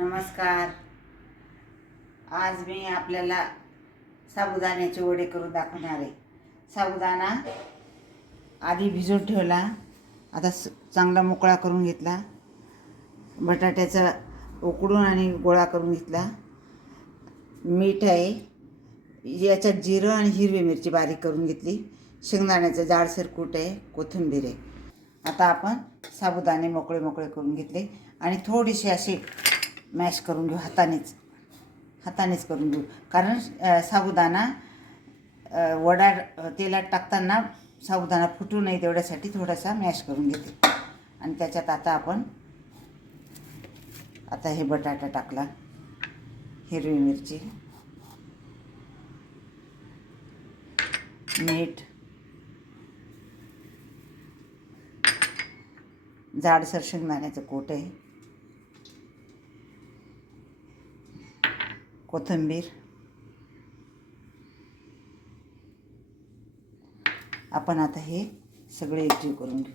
नमस्कार. आज मी आपल्याला साबुदाण्याचे वडे करून दाखवणार आहे. साबुदाणा आधी भिजवून ठेवला, आता चांगला मोकळा करून घेतला. बटाट्याचा उकडून आणि गोळा करून घेतला. मीठ आहे, याच्यात जिरं आणि हिरवी मिरची बारीक करून घेतली. शेंगदाण्याचं जाडसर कूट आहे, कोथिंबीर आहे. आता आपण साबुदाणे मोकळे मोकळे करून घेतले आणि थोडीशी असे मॅश करून घेऊ. हातानेच करून घेऊ, कारण साबुदाणा वडा तेलात टाकताना साबुदाणा फुटू नये तेवढ्यासाठी थोडासा मॅश करून घेते. आणि त्याच्यात आता हे बटाटा टाकला, हिरवी मिरची, मीठ, जाडसर शेंगदाण्याचं कूट आहे, कोथिंबीर. आपण आता हे सगळे एकजीव करून घेऊ.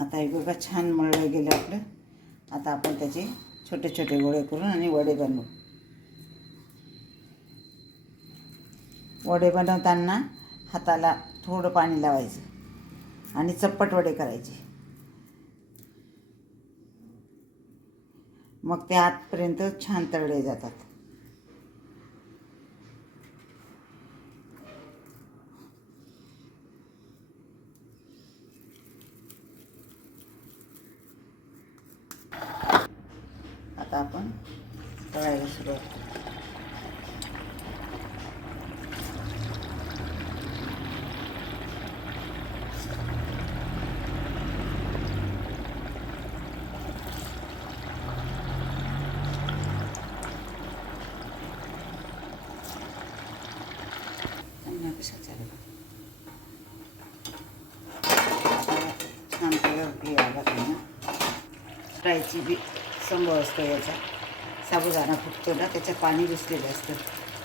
आता हे बघा छान मळलं गेलं आपलं. आता आपण त्याचे छोटे छोटे गोळे करून आणि वडे बनवू. वडे बनवताना हाताला थोडं पाणी लावायचं आणि चप्पट वडे करायचे, मग ते आतपर्यंत छान तळले जातात. आता आपण तळायला सुरुवात करू. छान कलर यायला पाहिजे. फ्रायची बी संभव असतो याचा. साबुदाणा फुटतो ना, त्याच्यात पाणी घुसलेलं असतं.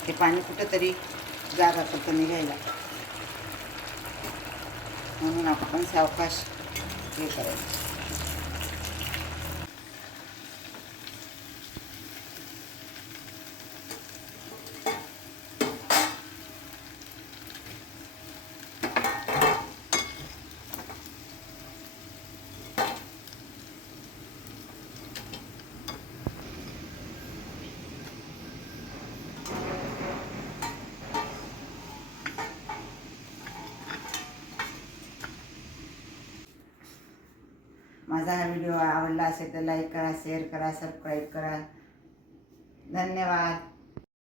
ते पाणी कुठंतरी जागा करतं निघायला, म्हणून आपण सावकाश हे करायचं. माझा हा व्हिडिओ आवडला असेल तर लाईक करा, शेअर करा, सबस्क्राईब करा. धन्यवाद.